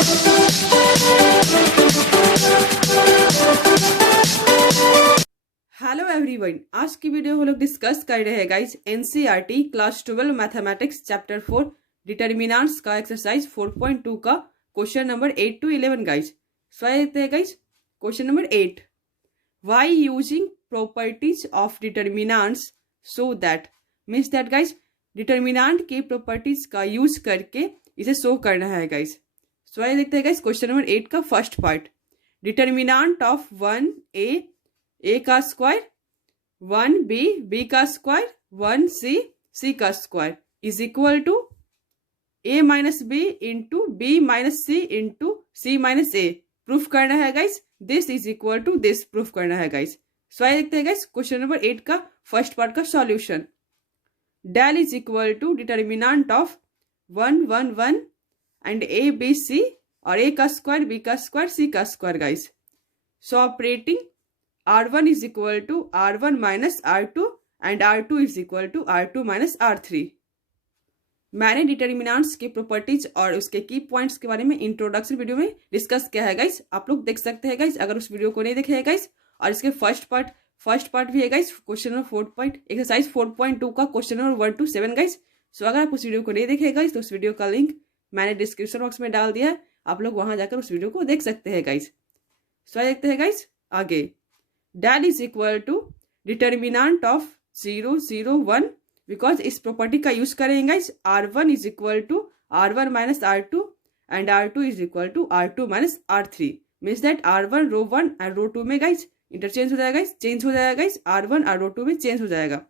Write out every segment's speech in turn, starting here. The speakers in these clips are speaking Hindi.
हेलो एवरीवन, आज की वीडियो हम लोग डिस्कस कर रहे हैं guys NCERT class 12 mathematics chapter 4 determinants का एक्सरसाइज 4.2 का क्वेश्चन नंबर 8 to 11 गाइस। सो देखते हैं guys question number 8। Why using properties of determinants so that, means that guys determinant के प्रॉपर्टीज का यूज करके इसे शो करना है गाइस। सो देखते हैं गाइस क्वेश्चन नंबर 8 का first part. Determinant of 1a A का स्क्वायर, 1b बी का स्क्वायर, 1c सी का square is equal to a minus B into B minus C into C minus A. Proof करना है guys, this is equal to this proof करना है गाइस। सो आइए देखते हैं गाइस क्वेश्चन नंबर 8 का फर्स्ट पार्ट का solution. Del is equal to determinant of 1 1 1 and A B C और ए का स्क्वायर बी का स्क्वायर सी का square guys. So operating R1 is equal to R1 minus R2 and R2 is equal to R2 minus R3। मैंने डिटर्मिनेंट्स के प्रॉपर्टीज और उसके की पॉइंट्स के बारे में इंट्रोडक्शन वीडियो में डिस्कस किया है गाइस, आप लोग देख सकते हैं गाइस अगर उस वीडियो को नहीं देखे है गाइस। और इसके फर्स्ट पार्ट भी है गाइस, क्वेश्चन नंबर एक्सरसाइज 4.2 का क्वेश्चन नंबर 1 to 7 गाइस। सो अगर आप उस वीडियो को नहीं देखे गाइस तो उस वीडियो का लिंक मैंने डिस्क्रिप्शन बॉक्स में डाल दिया है, आप लोग वहां जाकर उस वीडियो को देख सकते हैं गाइस। सो देखते हैं गाइस आगे। Del is equal to determinant of 0 0 1, because इस प्रॉपर्टी का यूज करेंगे guys. R1 is equal to R1 minus R2 and R2 is equal to R2 minus R3। Means that R1 row 1 and row 2 में गाइस इंटरचेंज हो जाएगा गाइस, चेंज हो जाएगा गाइस, R1 और रो 2 में चेंज हो जाएगा।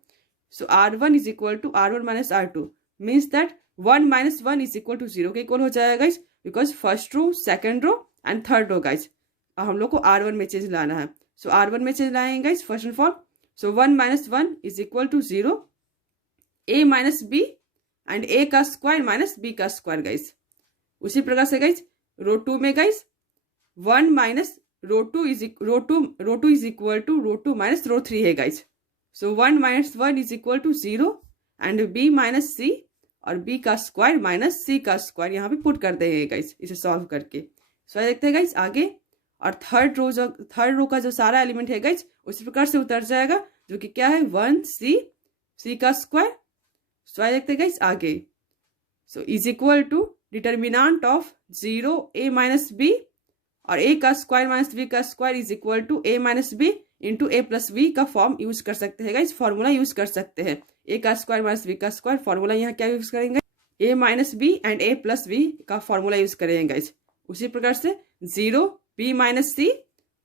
So R1 is equal to R1 minus R2, means that 1 minus 1 is equal to 0 के इक्वल हो जाएगा guys, because first row, second row and third row guys हम लोग को R1 में चेंज लाना है। सो R1 में चेंज लाएंगे guys first and four. So 1 minus 1 is equal to 0, a minus B and a का स्क्वायर माइनस b का स्क्वायर गाइस। उसी प्रकार से गाइस रो 2 में guys 1 minus row 2 is equal to row 2 minus row 3 है guys. So 1 minus 1 is equal to 0 and b minus सी और b का स्क्वायर माइनस c का स्क्वायर यहाँ पे पुट कर देंगे गाइस इसे सॉल्व करके। सो देखते हैं गाइस आगे। और थर्ड रो का जो सारा एलिमेंट है गाइस उसी प्रकार से उतर जाएगा, जो कि क्या है 1c सी का स्क्वायर। सो देखते हैं गाइस आगे। So is equal to determinant of 0 a minus B और a का स्क्वायर माइनस b का square is equal to a minus B into a plus b का फॉर्म यूज कर सकते हैं गाइस, फॉर्मूला यूज कर सकते हैं। a का स्क्वायर माइनस b का स्क्वायर फॉर्मूला यहाँ क्या यूज करेंगे, a minus B and a plus b का फॉर्मूला यूज करेंगे गाइस। उसी प्रकार से 0 b माइनस सी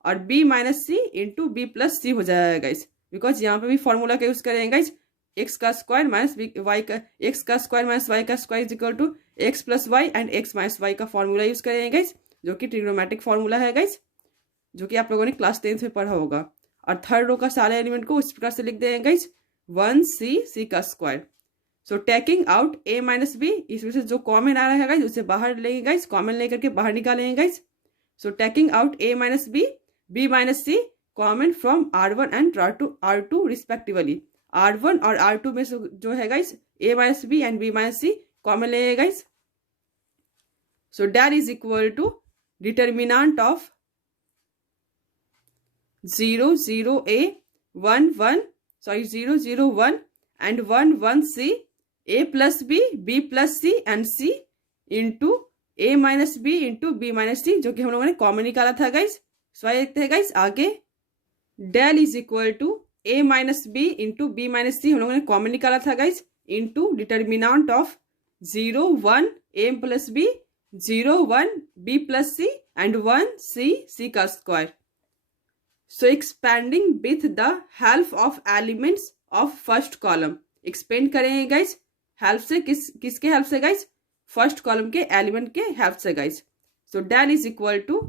और b माइनस सी इंटू बी प्लस सी हो जाएगा गाइस, बिकॉज यहाँ पे भी फॉर्मूला का यूज करेंगे गाइस। x का स्क्वायर माइनस वाई का x का स्क्वायर माइनस वाई का square is equal to x plus y and x minus y का फॉर्मूला यूज करेंगे गाइस, जो कि ट्रिग्नोमेट्रिक फॉर्मूला है गाइस, जो कि आप लोगों ने क्लास 10th में पढ़ा होगा। और थर्ड रो का सारे एलिमेंट को इस प्रकार से लिख देंगे गाइस 1c सी का square. So taking out a minus B, इसमें से जो कॉमन आ रहा है गाइस उसे बाहर लेंगे गाइस, कॉमन लेकर के बाहर निकालेंगे guys. So taking out a minus b, b minus c common from R1 and R2 respectively। R1 और R2 में से जो है guys a minus b and b minus c common लेंगे guys. So that is equal to determinant of 0 0 a 1 0 1 and 1 1 c a plus b b plus c and c into a minus B into B minus C, जो कि हम लोगों ने कॉमन निकाला था गाइस। सो देखते हैं गाइस आगे। Del is equal to a minus B into B minus C हम लोगों ने कॉमन निकाला था guys, into determinant of 0 1 a plus B 0 1 b plus C and 1 c का square. So expanding with the help of elements of first column, expand करेंगे गाइस हेल्प से, किसके हेल्प से गाइस, फर्स्ट कॉलम के एलिमेंट के हेल्प से guys. So del is equal to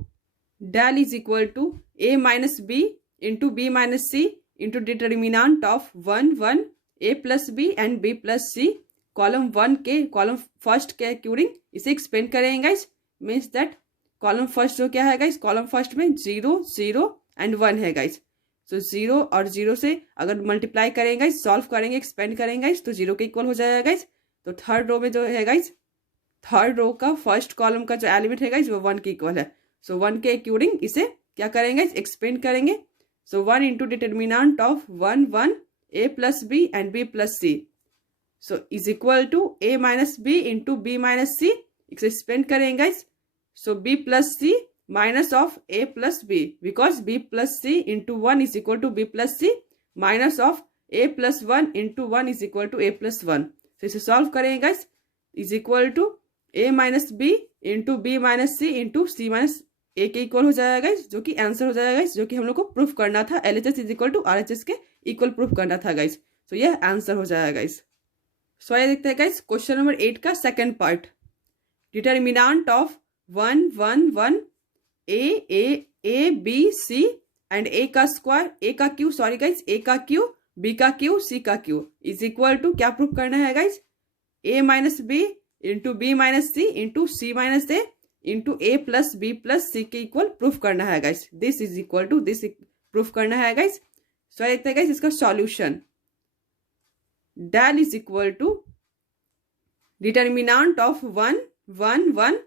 a minus B into B minus C into determinant of 1 1 a plus B and b plus c column 1 के कॉलम फर्स्ट के अक्यूरिंग इसे एक्सपेंड करेंगे guys. Means that column first जो क्या है गाइस, कॉलम फर्स्ट में 0 0 एंड 1 है गाइस। सो 0 और 0 से अगर मल्टीप्लाई करेंगे गाइस, सॉल्व करेंगे, एक्सपेंड करेंगे गाइस, तो 0 के इक्वल हो जाएगा गाइस। तो थर्ड रो में जो है गाइस, थर्ड रो का फर्स्ट कॉलम का जो एलिमेंट है गाइस वो 1 के इक्वल है। सो 1 के अकॉर्डिंग इसे क्या करेंगे, एक्सपेंड करेंगे। So 1 into determinant of 1 1 a plus B and b plus C, so is equal to a minus B into B minus C, इसे एक्सपेंड करेंगे guys. So b plus C minus of a plus b, because b plus C into 1 is equal to b plus C minus of a plus 1 into 1 is equal to a plus 1। तो इसे सॉल्व करेंगे guys, is equal to a minus B into B minus C into C minus A के इक्वल हो जाएगा, जो कि आंसर हो जाएगा, जो कि हम लोग को प्रूफ करना था। LHS is equal to RHS के इक्वल प्रूफ करना था गाइस। तो यह आंसर हो जाएगा गाइस। सो आइए देखते हैं गाइस क्वेश्चन नंबर 8 का second part. Determinant of 1 1 1 a b c and a का स्क्वायर, a का क्यू, सॉरी गाइस, a का क्यू, b का क्यू, c का क्यू इज इक्वल टू क्या प्रूफ करना है guys, a minus B into B minus C into C minus A into A plus B plus C के इक्वल प्रूफ करना है guys. This is equal to this proof करना है गाइस। सो देखते हैं गाइस इसका solution. Del is equal to determinant of 1 1 1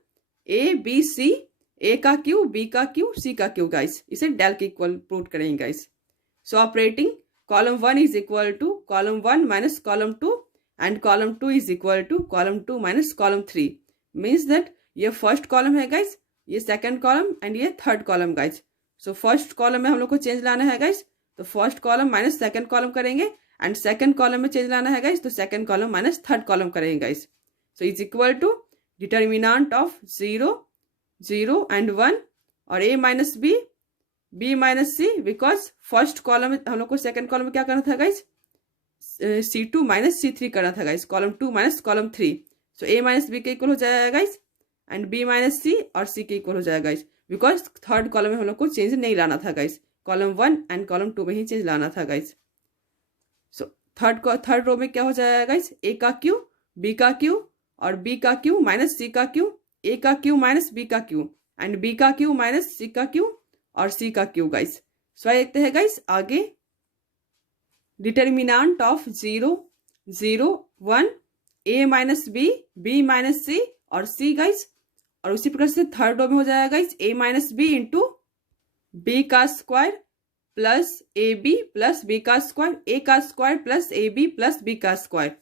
A B C, A का क्यू, बी का क्यू, सी का क्यू गाइस, इसे डेल के इक्वल प्रूफ करेंगे guys. So operating column 1 is equal to column 1 minus column 2 and column 2 is equal to column 2 minus column 3, means that ये फर्स्ट कॉलम है गाइस, ये सेकंड कॉलम एंड ये third column guys. So first column में हम लोग को चेंज लाना है गाइस, तो first column minus second column करेंगे, एंड सेकंड कॉलम में चेंज लाना है गाइस, तो second column minus third column करेंगे guys. So is equal to determinant of 0 0 and 1 और a minus B, b minus C, because first column में हम लोग को सेकंड कॉलम में क्या करना था गाइस, C2 माइनस C3 करना था guys, column 2 minus column 3। So a minus b के इक्वल हो जाएगा गाइस एंड b माइनस सी और c के इक्वल हो जाएगा गाइस, बिकॉज थर्ड कॉलम में हम लोग को चेंज नहीं लाना था गाइस, कॉलम 1 एंड कॉलम 2 में ही चेंज लाना था गाइस। सो थर्ड रो में क्या हो जाएगा गाइस, a का क्यू, b का क्यू और b का क्यू माइनस c का क्यू, a का क्यू माइनस b का क्यू एंड b का क्यू माइनस c का क्यू और c का क्यू गाइस। सो देखते हैं गाइस आगे, determinant of 0 0 1 a minus B, b minus सी और c गाइस, और उसी प्रकार से थर्ड रो में हो जाएगा guys a minus B into B का square plus A B plus B का स्क्वायर, a का square plus A B plus B का स्क्वायर,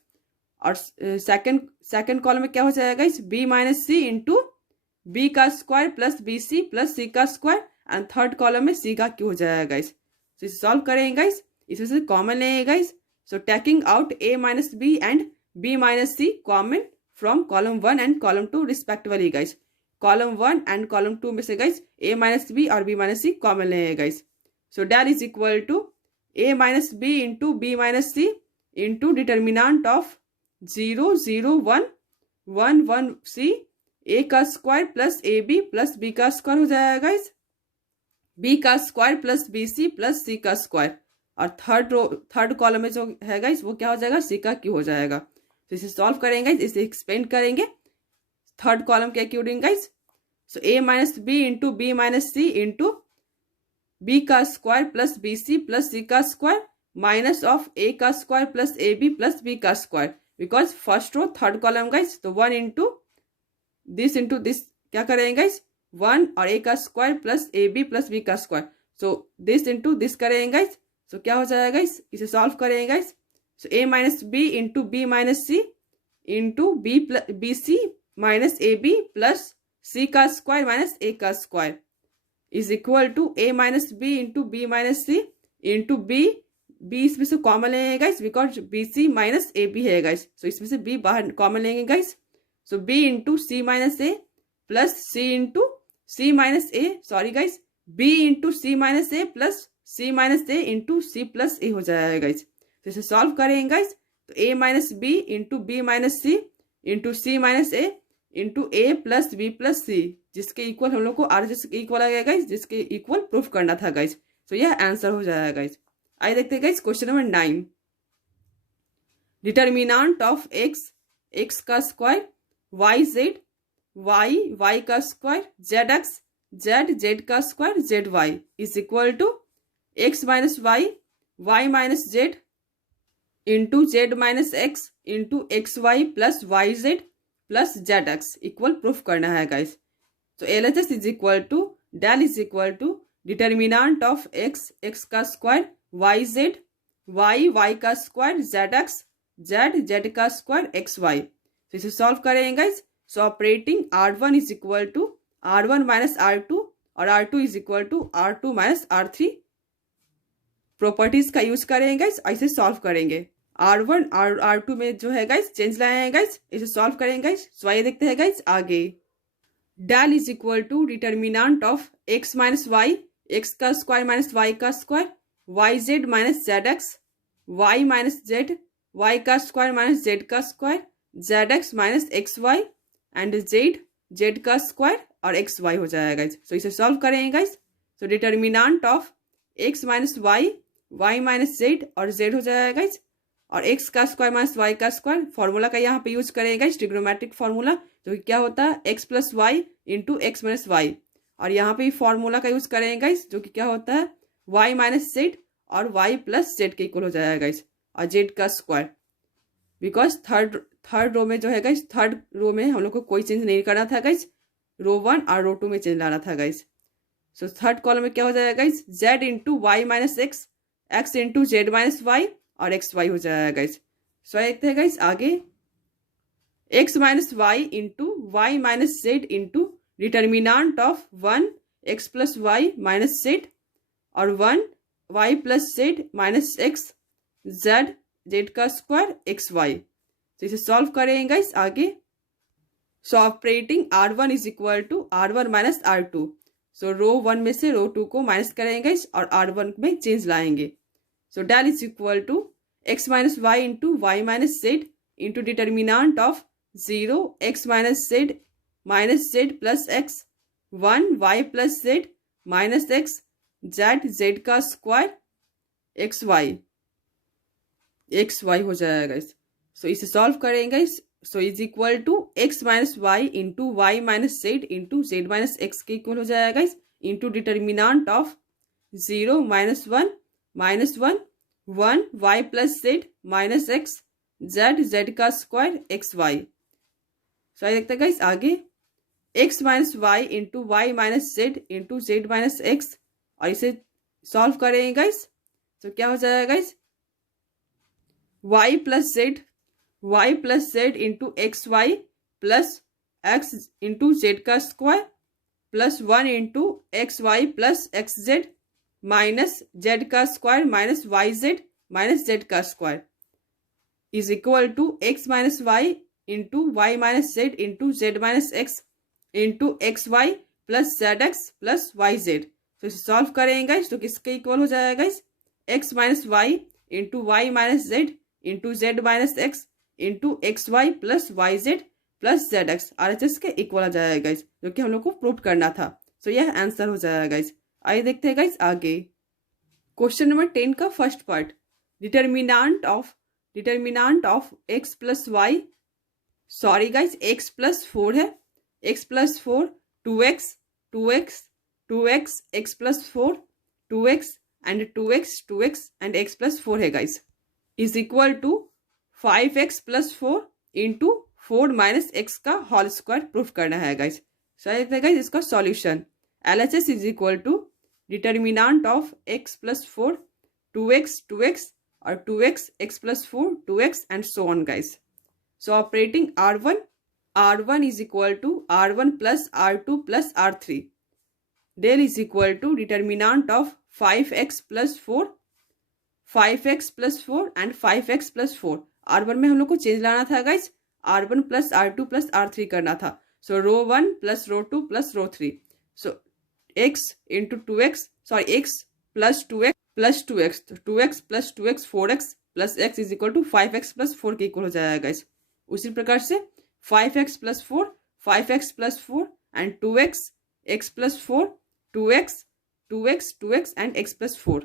और सेकंड कॉलम में क्या हो जाएगा गाइस, b माइनस सी इंटू बी का square plus B C plus सी का स्क्वायर, एंड थर्ड कॉलम में c का क्यू हो जाएगा गाइस। तो इसे सॉल्व करेंगे गाइस, इसमें से कॉमन लेंगे guys. So taking out a minus B and b minus c common from column 1 and column 2 respectively guys. Column 1 and column 2 में से गाइस a माइनस बी और b माइनस सी कॉमन लेंगे guys. So del is equal to a minus B into B minus C into determinant of 0 0 1 1 1 c, a का square plus A B plus B का स्क्वायर हो जाएगा गाइस, b का square plus B C plus सी का स्क्वायर, और थर्ड कॉलम में जो है गाइस वो क्या हो जाएगा, c का क्यू हो जाएगा। तो इसे सॉल्व करेंगे, इसे एक्सपेंड करेंगे थर्ड कॉलम के according guys. So a minus B into B minus C into B का square plus B C plus सी का स्क्वायर माइनस ऑफ a का square plus A B plus B का square, because first row third column guys, तो 1 इंटू दिस क्या करेंगे गाइस, 1 और a का square plus A B plus B का square, so this into this करेंगे गाइस। सो क्या हो जाएगा गाइस, इसे सॉल्व करेंगे guys. So a minus B into B minus C into b c minus a B plus सी का स्क्वायर माइनस ए का square is equal to a minus B into B minus C into b इसमें से कॉमन लेंगे guys, because b c minus a B है गाइस, सो इसमें से b बाहर कॉमन लेंगे गाइस। सो b इंटू सी माइनस ए प्लस सी इंटू सी माइनस ए, सॉरी गाइस, b इंटू सी माइनस ए प्लस सी माइनस ए इंटू सी प्लस ए हो जाएगा गाइस। तो इसे सॉल्व करेंगे गाइस, तो a minus B into B minus C into C minus A into A plus B plus c, जिसके इक्वल हम लोग को RHS के इक्वल आ गया गाइस, जिसके इक्वल प्रूफ करना था गाइस। तो यह आंसर हो जाएगा गाइस। आइए देखते हैं guys question number 9। Determinant of x का स्क्वायर, y का स्क्वायर, z का square, zy is equal to x minus y minus z into z minus x into xy plus yz plus z x equal proof करना है गाइस। तो LHS is equal to del is equal to determinant of x, x का square, y z, y, y का square, z x, z, z का स्क्वायर, एक्स वाई। तो इसे सॉल्व करेंगे guys. So operating R1 is equal to R1 minus R2 और R2 is equal to R2 minus R3 properties का यूज करेंगे गाइस, ऐसे सॉल्व करेंगे। R1 और R2 में जो है गाइस चेंज लाए हैं गाइस, इसे सॉल्व करेंगे गाइस। सो आइए देखते हैं गाइस आगे। Del is equal to determinant of x minus y, x का स्क्वायर माइनस वाई का square, y z minus z x, y minus z, y का स्क्वायर माइनस जेड का square, z x minus x y and z, z का स्क्वायर और एक्स वाई हो जाएगा गाइस। सो इसे सॉल्व करेंगे guys. So determinant of x minus y, y minus z और जेड हो जाएगा गाइस, और एक्स का स्क्वायर माइनस वाई का स्क्वायर फॉर्मूला का यहाँ पे यूज करेंगे गाइस, ट्रिग्नोमेट्रिक फॉर्मूला। तो क्या होता है x plus y into x minus y, और यहाँ पे फॉर्मूला का यूज करेंगे गाइस जो कि क्या होता है वाई माइनस जेड और वाई प्लस जेड के इक्वल हो जाएगा गाइस, और जेड का स्क्वायर। बिकॉज थर्ड रो में जो है गाइस, थर्ड रो में हम लोग को कोई चेंज नहीं करना था गाइस, रो 1 और रो 2 में चेंज लाना था गाइस। सो थर्ड कॉलम में क्या हो जाएगा guys, z into y minus x, x into z minus y और एक्स वाई हो जाएगा गाइस। सो देखते हैं गाइस आगे। X minus y into y minus z into determinant of 1 x plus y minus z और 1 y plus z minus x, z, z का स्क्वायर, एक्स वाई। तो इसे सॉल्व करेंगे गाइस आगे। So operating R1 is equal to R1 minus R2। So row 1 में से रो 2 को माइनस करेंगे और R1 में चेंज लाएंगे। So del is equal to x minus y into y minus z into determinant of 0 x minus z plus x, 1 y plus z minus x, z, z का स्क्वायर, एक्स वाई हो जाएगा गाइस। सो इसे सॉल्व करेंगे। So is equal to x minus y into y minus z into z minus x के इक्वल हो जाएगा guys, into determinant of 0 minus 1 minus 1, 1 y plus z minus x, z, z का स्क्वायर, एक्स वाई। सो आइए देखते हैं गाइस आगे। X minus y into y minus z into z minus x, और इसे सॉल्व करेंगे गाइस। तो क्या हो जाएगा guys, y plus z into x y plus x into z का square plus 1 into x y plus x z minus z का square minus y z minus z का square is equal to x minus y into y minus z into z minus x into x y plus z x plus y z. तो इसे सॉल्व करेंगे तो किसके इक्वल हो जाएगा guys, x minus y into y minus z into z minus x into x y plus y z plus z x RHS के इक्वल आ जाएगा गाइस, जो कि हम लोग को प्रूव करना था। सो यह आंसर हो जाएगा गाइस। आइए देखते हैं गाइस आगे। क्वेश्चन नंबर 10 का first part, determinant of x plus y, sorry guys x plus 4 है, x plus 4, 2x, x plus 4, 2x and 2x and x plus 4 है guys, is equal to 5x plus 4 into 4 minus x का होल स्क्वायर प्रूफ करना है गाइस। सो गाइस इसका solution LHS is equal to determinant of x plus 4, 2x और 2x, x plus 4, 2x and so on guys. So operating R1 is equal to R1 plus R2 plus R3, del is equal to determinant of 5x plus 4 and 5x plus 4। R1 में हम लोग को चेंज लाना था guys, R1 plus R2 plus R3 करना था। So row 1 plus row 2 plus row 3। So x into 2x, sorry x plus 2x plus 2x, तो 2x plus 2x 4x plus x is equal to 5x plus 4 के इक्वल हो जाएगा गाइस। उसी प्रकार से 5x plus 4, 5x plus 4 and 2x, x plus 4, 2x and x plus 4।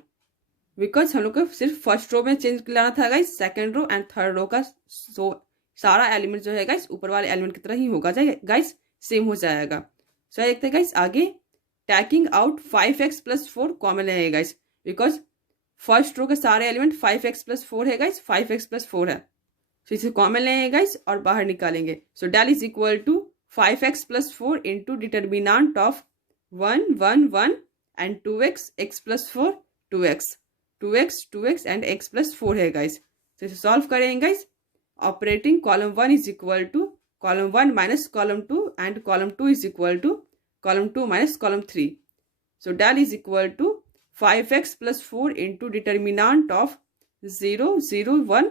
Because हम लोग को सिर्फ फर्स्ट रो में चेंज लाना था guys, second row and third row का सारा एलिमेंट जो है गाइस ऊपर वाले एलिमेंट की तरह ही होगा गाइस, सेम हो जाएगा। सो देखते हैं गाइस आगे। Tacking out 5x plus 4 common है गाइस, बिकॉज फर्स्ट रो के सारे एलिमेंट 5x प्लस 4 है गाइस, 5x प्लस 4 है। सो इसे कॉमन लेंगे गाइस और बाहर निकालेंगे। So del is equal to 5x + 4 into determinant of 1 1 1 and 2x x + 4 2x 2x 2x and x + 4 है गाइस। तो इसे सॉल्व करेंगे guys. Operating column 1 is equal to column 1 minus column 2 and column 2 is equal to column 2 minus column 3। So del is equal to 5x + 4 into determinant of 0 0 1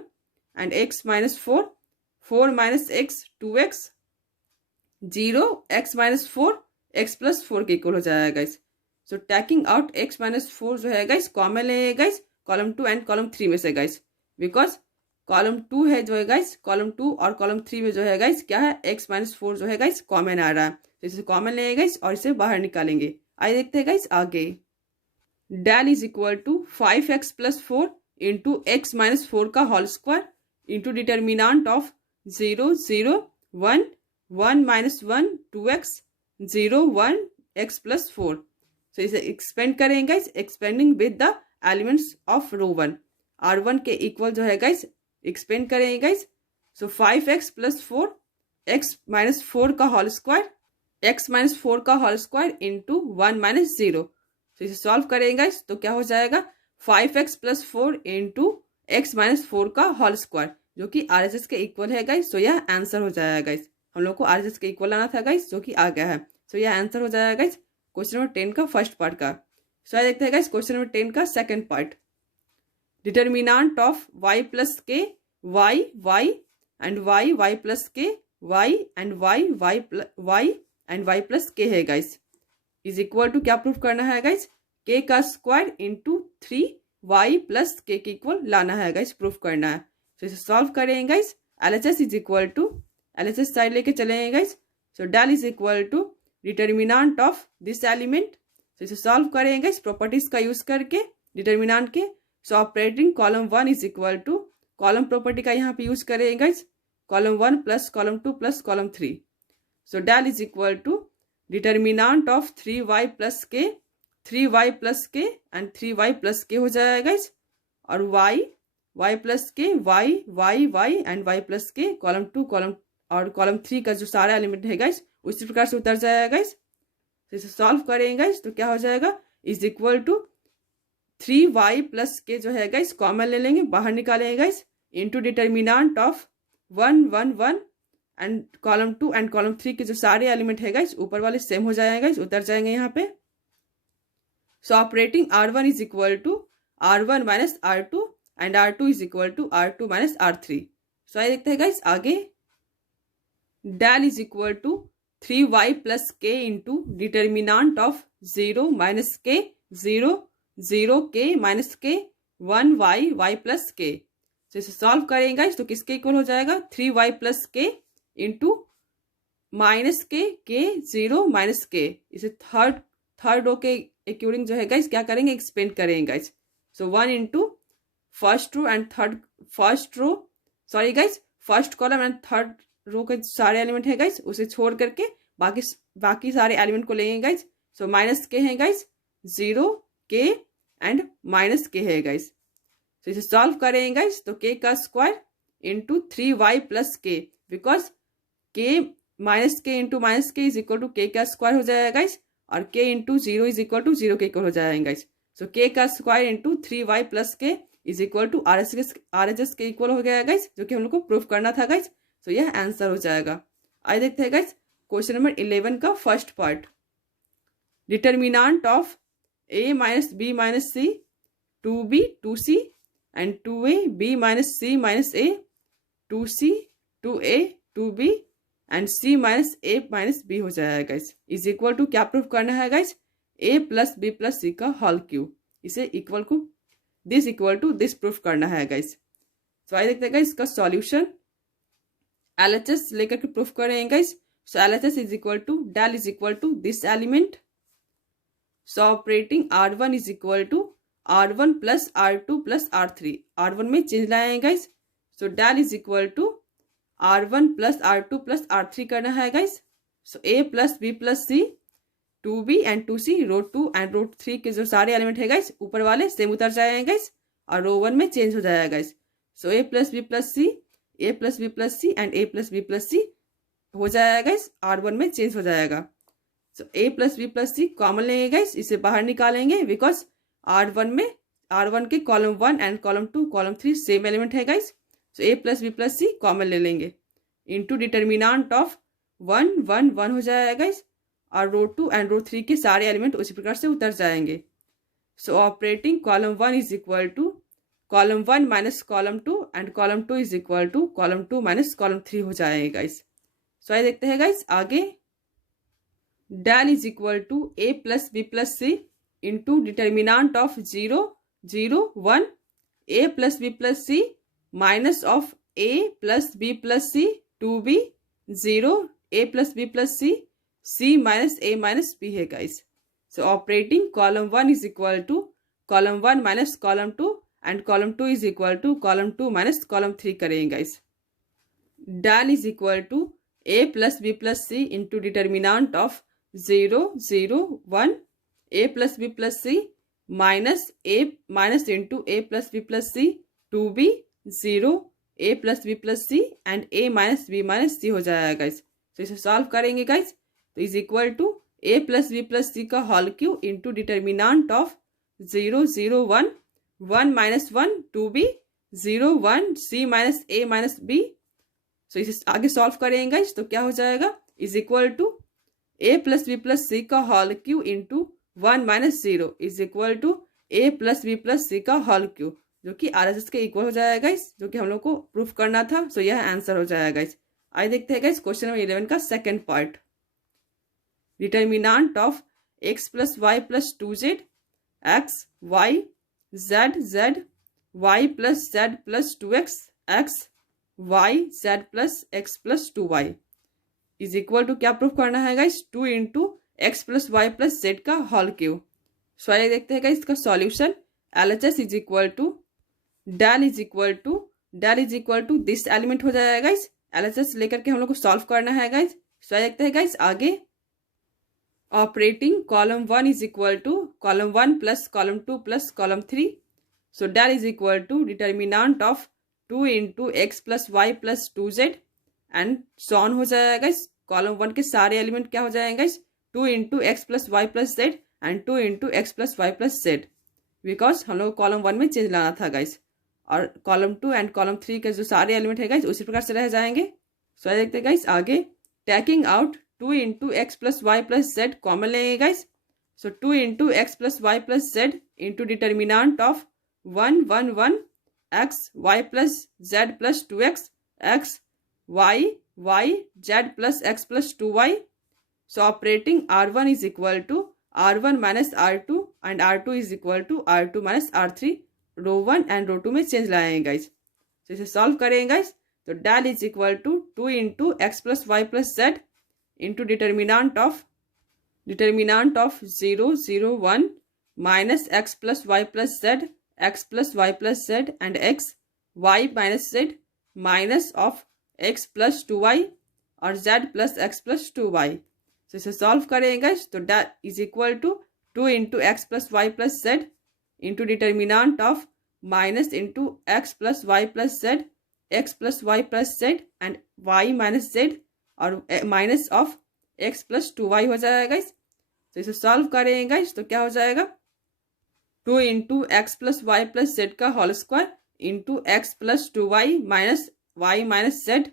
and x minus 4 4 minus x 2x 0 x minus 4 x plus 4 के इक्वल हो जाएगा guys. So taking out x minus 4 जो है गाइस कॉमन लेंगे गाइस कॉलम 2 एंड कॉलम 3 में से गाइस, बिकॉज कॉलम 2 है जो है गाइस कॉलम 2 और कॉलम 3 में जो है गाइस क्या है x minus 4 जो है गाइस कॉमन आ रहा है। तो इसे कॉमन लेंगे गाइस और इसे बाहर निकालेंगे। आइए देखते हैं गाइस आगे। Del is equal to 5x + 4 into x minus 4 का whole square into determinant of 0 0 1 1 minus 1 2x 0 1 x + 4। So इसे एक्सपेंड करेंगे guys, expanding with the elements of row 1 r1 के इक्वल जो है गाइस एक्सपेंड करेंगे guys. So 5x + 4 x minus 4 का होल स्क्वायर x minus 4 का होल स्क्वायर इंटू 1 minus 0। तो इसे सॉल्व करेंगे गाइस तो क्या हो जाएगा 5x + 4 इंटू x minus 4 का होल स्क्वायर जो कि RHS के इक्वल है गाइस। सो यह आंसर हो जाएगा गाइस। हम लोग को RHS के इक्वल आना था गाइस जो कि आ गया है। सो यह आंसर हो जाएगा गाइस क्वेश्चन नंबर 10 का फर्स्ट पार्ट का। सो आइए देखते हैं गाइस क्वेश्चन नंबर 10 का second part. Determinant of y + k y y and y y + k y and y y y and y + k है गाइस इज इक्वल टू क्या प्रूफ करना है गाइस k का स्क्वायर इंटू 3 y + k के इक्वल लाना है गाइस, प्रूफ करना है। तो इसे सॉल्व करेंगे guys. LHS is equal to LHS side लेके चलेंगे guys. So del is equal to determinant of this element. तो इसे सॉल्व करेंगे गाइस प्रॉपर्टीज का यूज करके डिटर्मिनांट के। So operating column 1 is equal to column property का यहाँ पे यूज करेंगे guys column 1 + column 2 + column 3। So del is equal to determinant of 3y + k 3y + k and 3y + k हो जाएगा गाइस और y + k y y y and y + k column 2 column और कॉलम 3 का जो सारा एलिमेंट है गाइस उसी प्रकार से उतर जाएगा गाइस। तो इसे सॉल्व करेंगे गाइस तो क्या हो जाएगा is equal to 3y + k जो है गाइस कॉमन ले लेंगे बाहर निकालेंगे guys into determinant of 1 1 1 and column 2 and column 3 के जो सारे एलिमेंट है गाइस ऊपर वाले सेम हो जाएंगे गाइस, उतर जाएंगे यहाँ पे। So operating r1 is equal to r1 minus r2 and r2 is equal to r2 minus r3। So आइए देखते हैं गाइस आगे। Del is equal to 3y + k into determinant of 0 - k 0 0 k - k 1 y y + k। तो इसे सॉल्व करेंगे गाइस तो किसके इक्वल हो जाएगा 3y + k into -k k 0 - k। इसे थर्ड रो के अकॉर्डिंग जो है गाइस क्या करेंगे एक्सपेंड करेंगे guys. So 1 into first row and third first row sorry guys first column and third row के सारे एलिमेंट है गाइस उसे छोड़ करके बाकी सारे एलिमेंट को लेंगे गाइस। सो -k है गाइस 0 k एंड -k है गाइस। तो इसे सॉल्व करेंगे गाइस तो k का square into 3y + k because k -k into -k is equal to k का स्क्वायर हो जाएगा गाइस और k into 0 is equal to 0 के इक्वल हो जाएगा गाइस। सो k का square into 3y + k is equal to RHS के इक्वल हो गया गाइस जो कि हम लोग को प्रूफ करना था गाइस। सो यह आंसर हो जाएगा। आइए देखते हैं गाइस क्वेश्चन नंबर 11 का first part. Determinant of a - b - c 2b 2c and 2a b - c - a 2c 2a 2b and c - a - b हो जाएगा गाइस इज इक्वल टू क्या प्रूफ करना है गाइस a + b + c का होल क्यूब। इसे इक्वल टू दिस प्रूफ करना है गाइस। तो आइए देखते हैं गाइस इसका सॉल्यूशन। LHS लेकर के प्रूफ करेंगे guys. So LHS is equal to del is equal to this element. So operating r1 is equal to r1 + r2 + r3 r1 में चेंज लाएंगे guys. So del is equal to r1 + r2 + r3 करना है guys. So a + b + c 2b and 2c row 2 and row 3 के जो सारे एलिमेंट है गाइस ऊपर वाले सेम उतर जाएंगे गाइस और रो 1 में चेंज हो जाएगा guys. So a + b + c a plus B plus C and a plus B plus सी हो जाएगा गाइस, R1 में चेंज हो जाएगा। So a plus B plus c common लेंगे गाइस, इसे बाहर निकालेंगे बिकॉज R1 के column 1 and column 2 column 3 same element है guys. So a plus B plus c common ले लेंगे इंटू डिटर्मिनांट ऑफ 1 1 1 हो जाएगा गाइस, और रो 2 एंड रो 3 के सारे एलिमेंट उसी प्रकार से उतर जाएंगे। So operating column 1 is equal to column 1 minus column 2 and column 2 is equal to column 2 minus column 3 हो जाएगा गाइस। सो आइए देखते हैं गाइस आगे। Del is equal to a plus B plus C into determinant of 0 0 1 a plus B plus C minus of a plus B plus c 2b 0 a plus B plus c c minus a minus b है guys. So operating column 1 is equal to column 1 minus column 2 and column 2 is equal to column 2 minus column 3 करेंगे guys. Del is equal to a plus B plus C into determinant of 0 0 1 a plus B plus C minus into A plus B plus c 2b 0 a plus B plus C and a minus b minus c हो जाएगा गाइस। तो इसे सॉल्व करेंगे गाइस, तो is equal to a plus B plus सी का whole cube into determinant of 0 0 1 1 minus 1 2b 0 1 c minus a minus b. So इसे आगे सॉल्व करेंगे गाइस, तो क्या हो जाएगा is equal to a plus B plus सी का whole cube into 1 minus 0 is equal to a plus B plus सी का होल क्यूब, जो कि RHS के इक्वल हो जाएगा गाइस, जो कि हम लोग को प्रूफ करना था। सो यह आंसर हो जाएगा गाइस। आइए देखते हैं गाइस क्वेश्चन नंबर 11 का second part. Determinant of x plus y plus 2z x y z z y plus z plus 2x x y z plus x plus 2y is equal to क्या प्रूफ करना है guys 2 into x plus y plus z का होल क्यूब। सो आइए देखते हैं गाइस इसका solution. LHS is equal to del is equal to this element हो जाएगा गाइस। LHS लेकर के हम लोग को सॉल्व करना है गाइस। सो आइए देखते हैं गाइस आगे। Operating column 1 is equal to column 1 plus column 2 plus column 3। So del is equal to determinant of 2 into x plus y plus 2z and so on हो जाएगा गाइस। कॉलम 1 के सारे एलिमेंट क्या हो जाएंगे guys 2 into x plus y plus z and 2 into x plus y plus z, because हम लोग कॉलम 1 में चेंज लाना था गाइस, और कॉलम 2 एंड कॉलम 3 के जो सारे एलिमेंट है गाइस उसी प्रकार से रह जाएंगे। सो देखते हैं गाइस आगे। Taking out 2 into x plus y plus z common लेंगे guys. So 2 into x plus y plus z into determinant of 1 1 1 x y plus z plus 2x x y y z plus x plus 2y। So operating R1 is equal to R1 minus R2 and R2 is equal to R2 minus R3 row 1 and row 2 में चेंज लाएंगे गाइस। तो इसे सॉल्व करेंगे गाइस, तो del is equal to 2 into x plus y plus z into determinant of 0 0 1 minus x plus y plus z x plus y plus z and x y minus z minus of x plus 2y और Z plus x plus 2y। तो इसे सॉल्व करेंगे तो del is equal to 2 into x plus y plus z into determinant of minus into x plus y plus z x plus y plus z and y minus z और minus of x plus 2y हो जाएगा। तो इसे सॉल्व करेंगे तो क्या हो जाएगा 2 into x plus y plus z का whole square into x plus 2y minus y minus z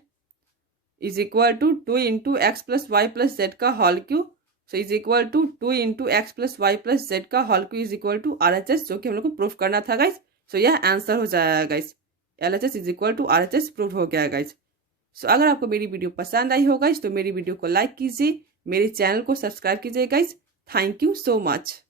is equal to 2 into x plus y plus z का whole cube. So is equal to 2 into x plus y plus z का whole cube is equal to RHS, जो कि हम लोग को प्रूफ करना था गाइस। सो यह आंसर हो जाएगा guys. LHS is equal to RHS proof हो गया गाइस। सो अगर आपको मेरी वीडियो पसंद आई हो गाइस तो मेरी वीडियो को लाइक कीजिए, मेरे चैनल को सब्सक्राइब कीजिए guys. Thank you so much.